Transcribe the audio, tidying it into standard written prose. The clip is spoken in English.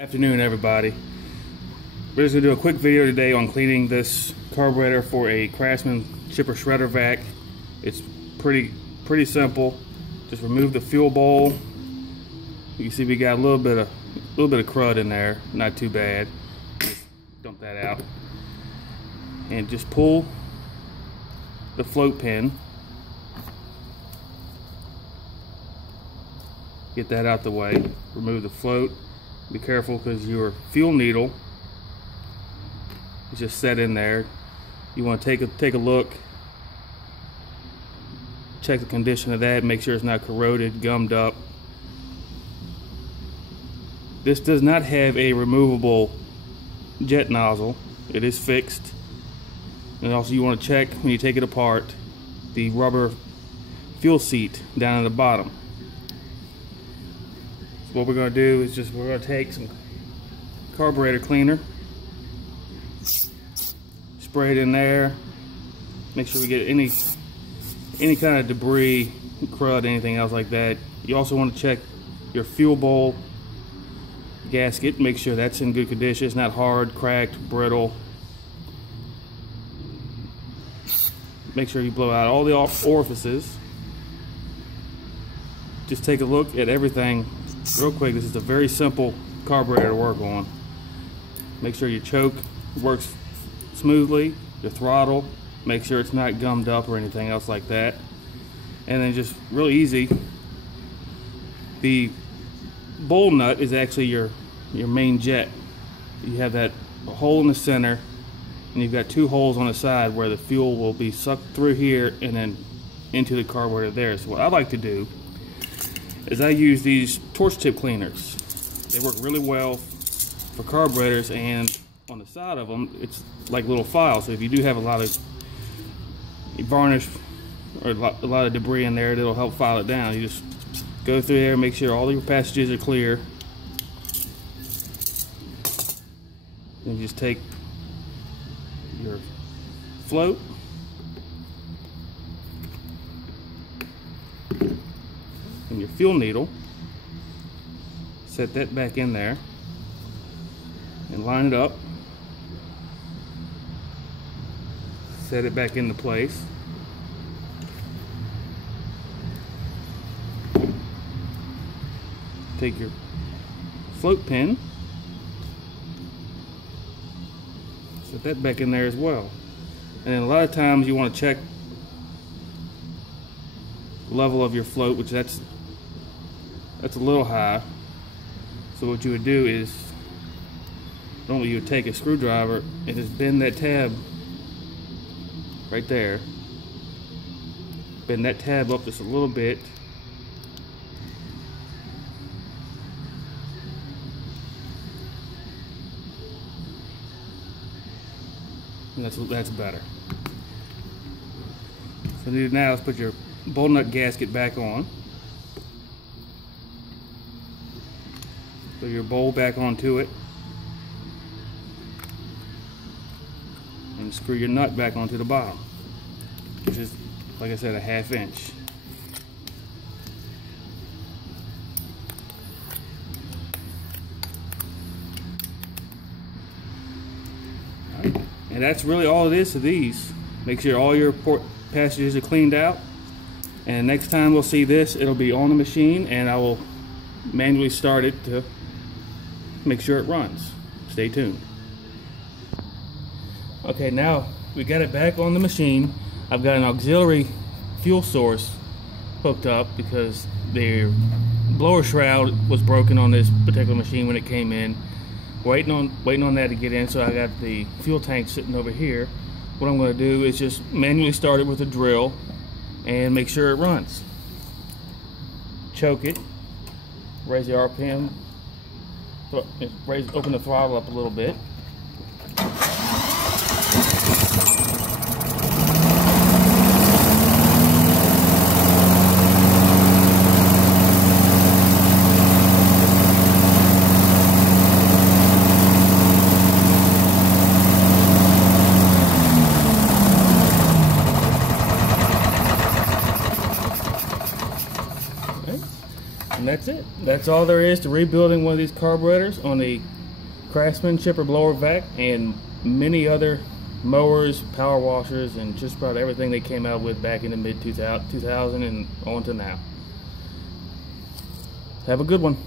Afternoon, everybody. We're just gonna do a quick video today on cleaning this carburetor for a Craftsman chipper shredder vac. It's pretty simple. Just remove the fuel bowl. You can see we got a little bit of crud in there, not too bad. Just dump that out, and just pull the float pin. Get that out the way. Remove the float. Be careful because your fuel needle is just set in there. You want to take a look, check the condition of that, make sure it's not corroded, gummed up. This does not have a removable jet nozzle. It is fixed. And also you want to check when you take it apart the rubber fuel seat down at the bottom. What we're going to do is we're going to take some carburetor cleaner, spray it in there, make sure we get any kind of debris, crud, anything else like that. You also want to check your fuel bowl gasket, make sure that's in good condition. It's not hard, cracked, brittle. Make sure you blow out all the orifices. Just take a look at everything real quick. This is a very simple carburetor to work on. Make sure your choke works smoothly, your throttle, make sure it's not gummed up or anything else like that. And then just real easy, the bowl nut is actually your main jet. You have that hole in the center, and you've got two holes on the side where the fuel will be sucked through here and then into the carburetor there. So what I like to do is I use these torch tip cleaners. They work really well for carburetors, and on the side of them it's like little files, so if you do have a lot of varnish or a lot of debris in there, that'll help file it down. You just go through there, make sure all your passages are clear, then you just take your float, and your fuel needle, set that back in there and line it up, set it back into place. Take your float pin, set that back in there as well. And then a lot of times you want to check the level of your float, which that's a little high. So what you would do is, normally you would take a screwdriver and just bend that tab right there. Bend that tab up just a little bit. And that's better. So now let's put your bowl nut gasket back on. Put your bowl back onto it, and screw your nut back onto the bottom, which is, like I said, a 1/2 inch. Right. And that's really all it is to these. Make sure all your passages are cleaned out, and next time we'll see this, it'll be on the machine, and I will manually start it to make sure it runs. Stay tuned. Okay, now we got it back on the machine. I've got an auxiliary fuel source hooked up because the blower shroud was broken on this particular machine when it came in. Waiting on that to get in, so I got the fuel tank sitting over here. What I'm going to do is just manually start it with a drill and make sure it runs. Choke it, raise the RPM, open the throttle up a little bit. And that's it. That's That's all there is to rebuilding one of these carburetors on the Craftsman chipper blower vac and many other mowers, power washers, and just about everything they came out with back in the mid 2000 and on to now. Have a good one.